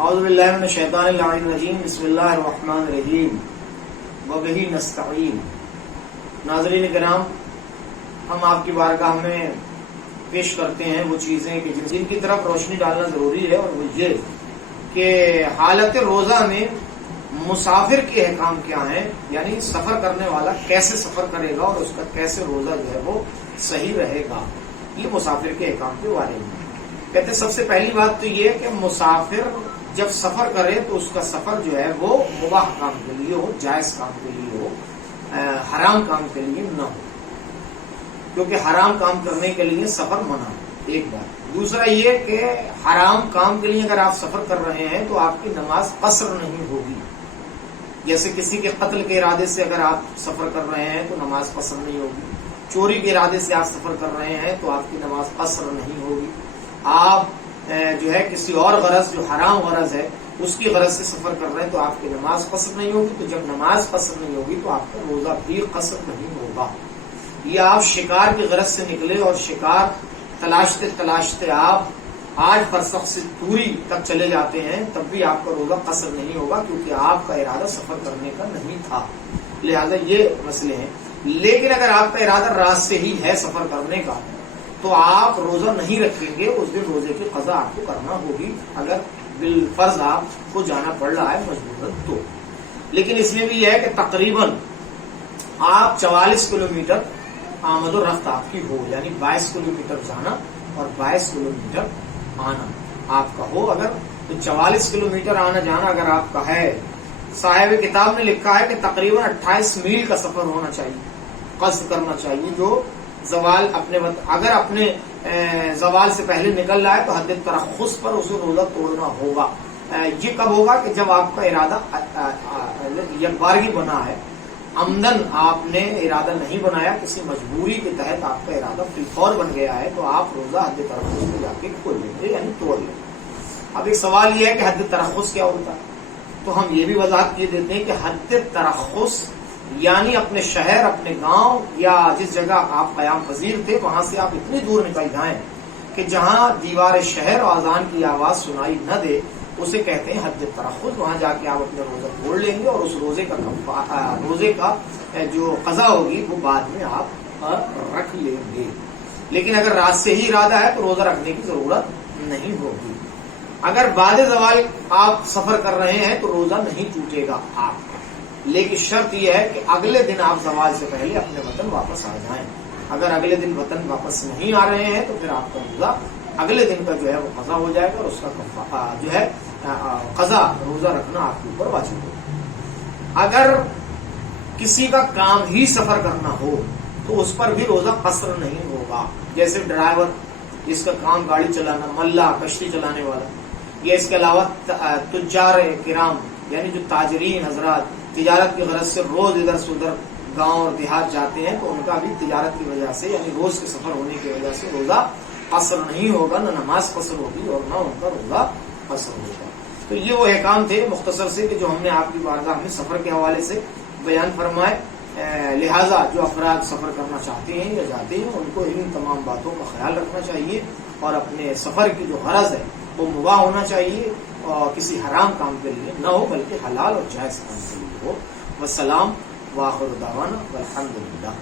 اعوذ باللہ من الشیطان الرجیم بسم اللہ الرحمن الرحیم وبہ نستعین۔ ناظرین کرام، ہم آپ کی بارگاہ میں پیش کرتے ہیں وہ چیزیں کہ جن کی طرف روشنی ڈالنا ضروری ہے، اور وہ یہ کہ حالت روزہ میں مسافر کے احکام کیا ہیں، یعنی سفر کرنے والا کیسے سفر کرے گا اور اس کا کیسے روزہ جو ہے وہ صحیح رہے گا۔ یہ مسافر کے احکام کے بارے میں کہتے ہیں۔ سب سے پہلی بات تو یہ کہ مسافر جب سفر کرے تو اس کا سفر جو ہے وہ مباح کام کے لیے ہو، جائز کام کے لیے ہو، حرام کام کے لیے نہ ہو، کیونکہ حرام کام کرنے کے لیے سفر منع ہے، ایک بات۔ دوسرا یہ کہ حرام کام کے لیے اگر آپ سفر کر رہے ہیں تو آپ کی نماز قصر نہیں ہوگی۔ جیسے کسی کے قتل کے ارادے سے اگر آپ سفر کر رہے ہیں تو نماز قصر نہیں ہوگی، چوری کے ارادے سے آپ سفر کر رہے ہیں تو آپ کی نماز قصر نہیں ہوگی۔ آپ جو ہے کسی اور غرض جو حرام غرض ہے اس کی غرض سے سفر کر رہے ہیں تو آپ کی نماز قصر نہیں ہوگی۔ تو جب نماز قصر نہیں ہوگی تو آپ کا روزہ بھی قصر نہیں ہوگا۔ یہ آپ شکار کی غرض سے نکلے اور شکار تلاشتے تلاشتے آپ 8 فرسخ سے دوری تک چلے جاتے ہیں، تب بھی آپ کا روزہ قصر نہیں ہوگا، کیونکہ آپ کا ارادہ سفر کرنے کا نہیں تھا۔ لہذا یہ مسئلے ہیں۔ لیکن اگر آپ کا ارادہ رات سے ہی ہے سفر کرنے کا تو آپ روزہ نہیں رکھیں گے، اس دن روزے کی قضا آپ کو کرنا ہوگی، اگر بالفرض آپ کو جانا پڑ رہا ہے مجبوراً تو۔ لیکن اس میں بھی یہ ہے کہ تقریباً آپ 44 کلومیٹر آمد و رفت آپ کی ہو، یعنی 22 کلومیٹر جانا اور 22 کلومیٹر آنا آپ کا ہو۔ اگر تو 44 کلومیٹر آنا جانا اگر آپ کا ہے، صاحب کتاب نے لکھا ہے کہ تقریباً 28 میل کا سفر ہونا چاہیے، قصد کرنا چاہیے، جو زوال اگر اپنے زوال سے پہلے نکل رہا ہے تو حد ترخص پر اسے روزہ توڑنا ہوگا۔ یہ کب ہوگا کہ جب آپ کا ارادہ یکبارگی بنا ہے، عمدن آپ نے ارادہ نہیں بنایا، کسی مجبوری کے تحت آپ کا ارادہ فی الفور بن گیا ہے تو آپ روزہ حد ترخص میں جا کے کھول لیں گے، یعنی توڑ لیں گے۔ اب ایک سوال یہ ہے کہ حد ترخص کیا ہوتا ہے، تو ہم یہ بھی وضاحت کیے دیتے ہیں کہ حد ترخص یعنی اپنے شہر، اپنے گاؤں یا جس جگہ آپ قیام پذیر تھے وہاں سے آپ اتنی دور نکل جائیں کہ جہاں دیوار شہر اور اذان کی آواز سنائی نہ دے، اسے کہتے ہیں حد ترخص۔ وہاں جا کے آپ اپنے روزہ توڑ لیں گے اور اس روزے کا جو قضا ہوگی وہ بعد میں آپ رکھ لیں گے۔ لیکن اگر رات سے ہی ارادہ ہے تو روزہ رکھنے کی ضرورت نہیں ہوگی۔ اگر بعد زوال آپ سفر کر رہے ہیں تو روزہ نہیں ٹوٹے گا آپ کا، لیکن شرط یہ ہے کہ اگلے دن آپ زوال سے پہلے اپنے وطن واپس آ جائیں۔ اگر اگلے دن وطن واپس نہیں آ رہے ہیں تو پھر آپ کا روزہ اگلے دن کا جو ہے وہ قضا ہو جائے گا، اور اس کا جو ہے قضا روزہ رکھنا آپ کے اوپر واجب ہوگا۔ اگر کسی کا کام ہی سفر کرنا ہو تو اس پر بھی روزہ قصر نہیں ہوگا، جیسے ڈرائیور جس کا کام گاڑی چلانا، ملا کشتی چلانے والا، یا اس کے علاوہ تجار کرام یعنی جو تاجرین حضرات تجارت کی غرض سے روز ادھر سے ادھر گاؤں اور دیہات جاتے ہیں تو ان کا بھی تجارت کی وجہ سے یعنی روز کے سفر ہونے کی وجہ سے روزہ قصر نہیں ہوگا، نہ نماز قصر ہوگی اور نہ ان کا روزہ قصر ہوگا۔ تو یہ وہ احکام تھے مختصر سے کہ جو ہم نے آپ کی بارگاہ میں سفر کے حوالے سے بیان فرمائے۔ لہٰذا جو افراد سفر کرنا چاہتے ہیں یا جاتے ہیں ان کو ان تمام باتوں کا خیال رکھنا چاہیے، اور اپنے سفر کی جو غرض ہے وہ مباح ہونا چاہیے اور کسی حرام کام کے لیے نہ ہو، بلکہ حلال اور جائز کام کے لیے ہو۔ والسلام وآخر دعوانا والحمد للہ۔